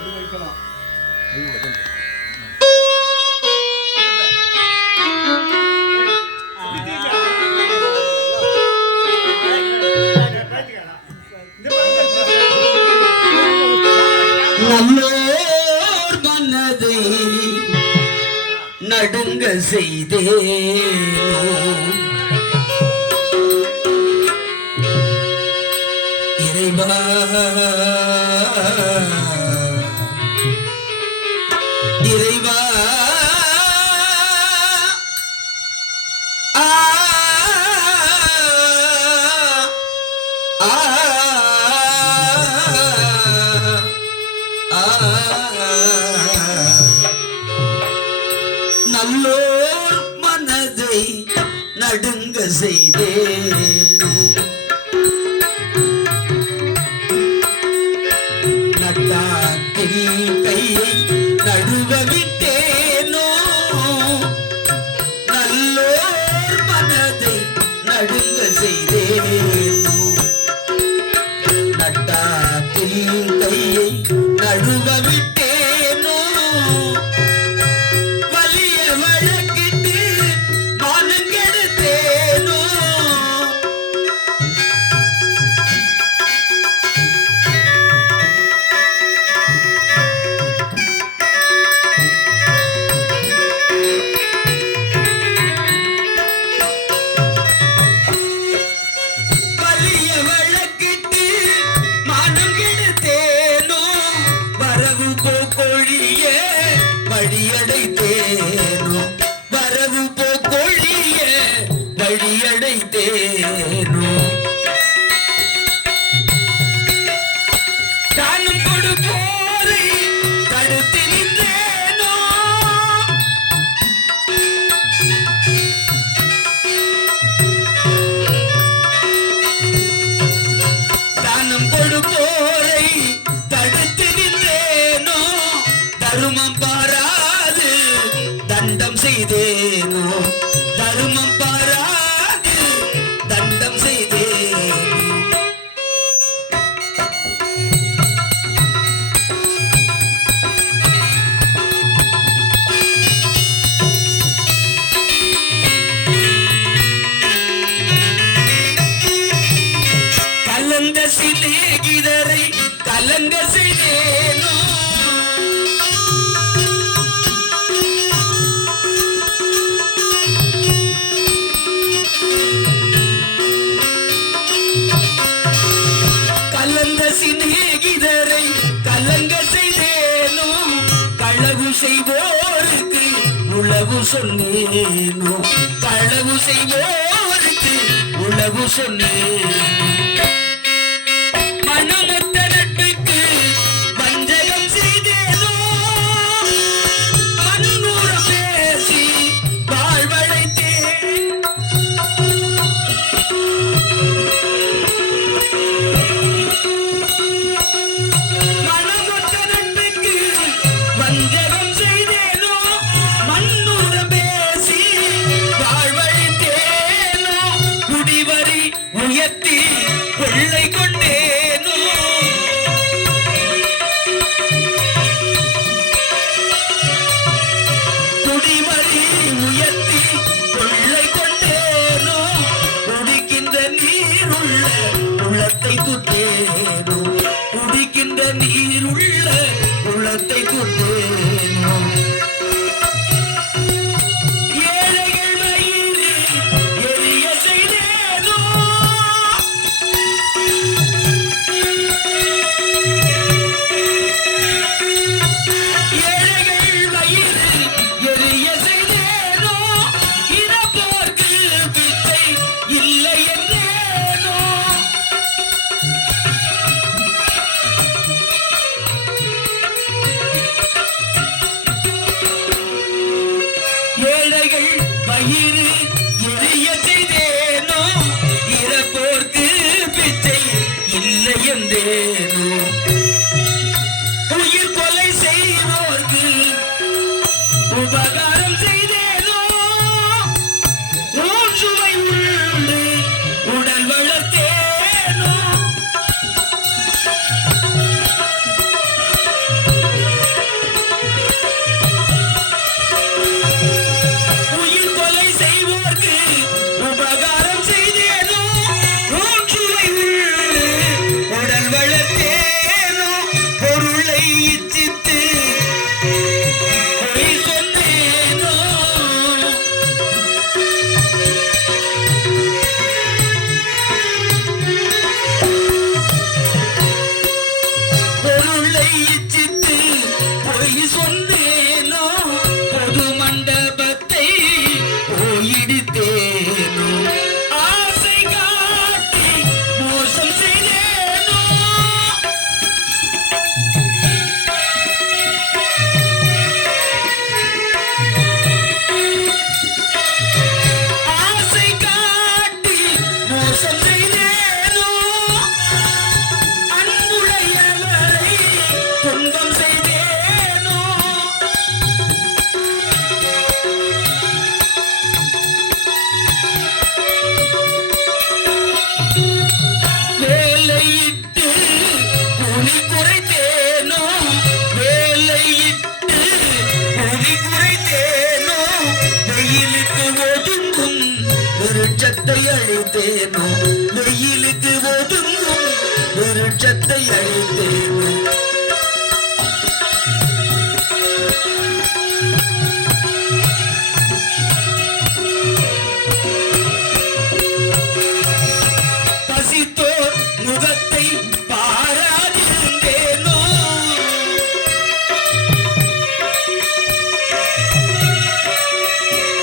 அப்படி வைக்கணும். நல்லோர் மனதை நடுங்க செய்தேனோ. இறைவா நல்லோர் மனதை நடுங்க செய்தே நட்டாத்தில் கையை நடுவ விட்டேனோ? நல்லோர் மனதை நடுங்க செய்வோருக்கு உளவு சொன்னேனோ களவு செய்வோருக்கு உளவு சொன்னேன். அழித்தேனோ வெயிலுக்கு ஒதுங்கும் விருட்சத்தை அழித்தேனோ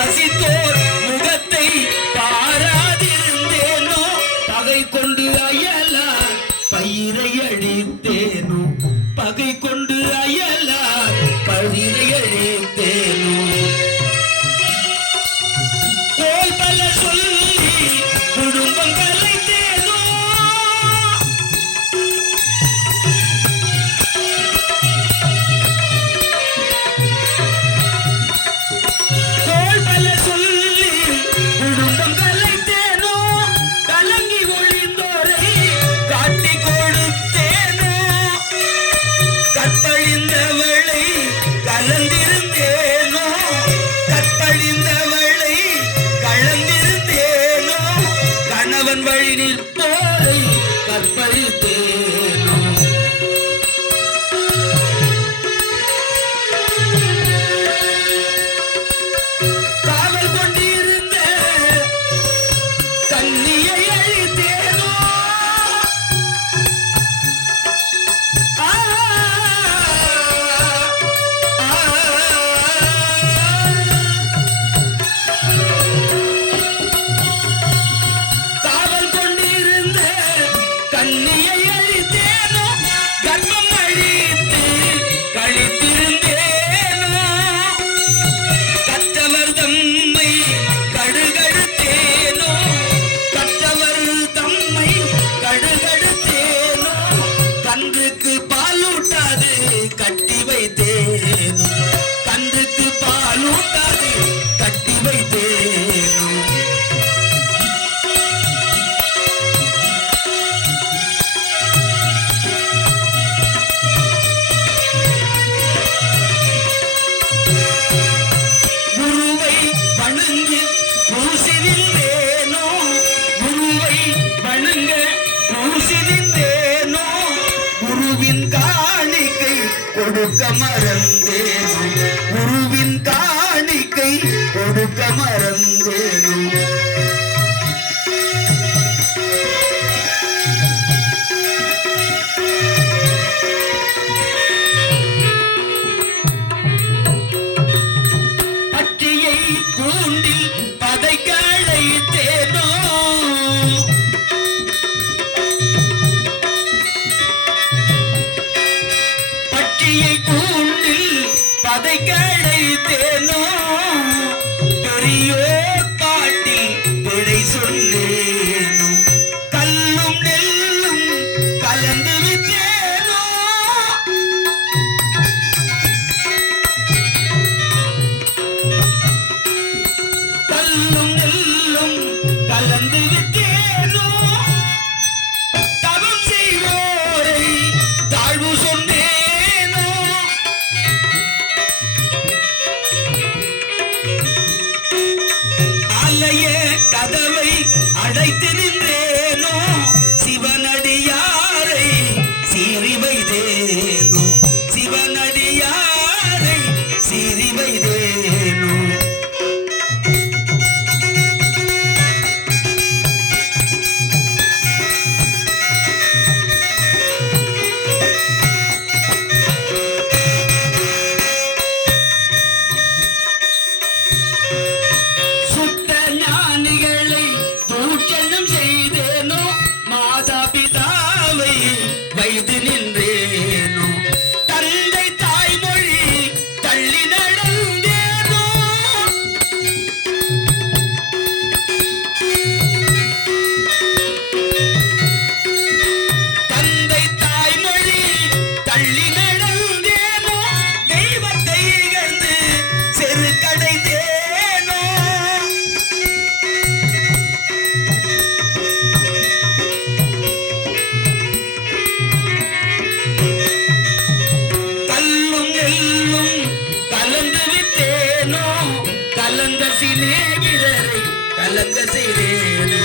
Así todo. கட்டழிந்தவளை கலந்திருந்தேனோ கணவன் வழி நிற்போரை கற்பழித்தேன். கொடுக்க மறந்தேன் குருவின் காணிக்கை கொடுக்க மறந்தேன் பதையை கூண்டில் பதை கடை தேனும் கலந்த சிநேகிதரை கலங்க செய்தேனோ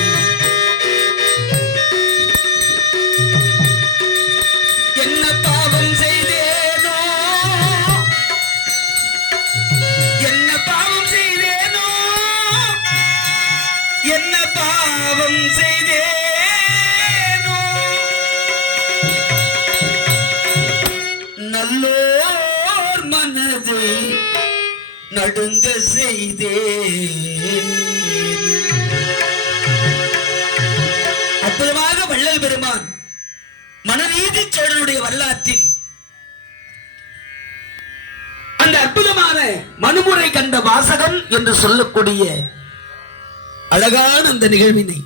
நடுங்க செய்தே. அற்புதமாக வள்ளல் பெருமான் மனநீதி சோழனுடைய வரலாற்றில் அந்த அற்புதமான மனுமுறை கண்ட வாசகன் என்று சொல்லக்கூடிய அழகான அந்த நிகழ்வினை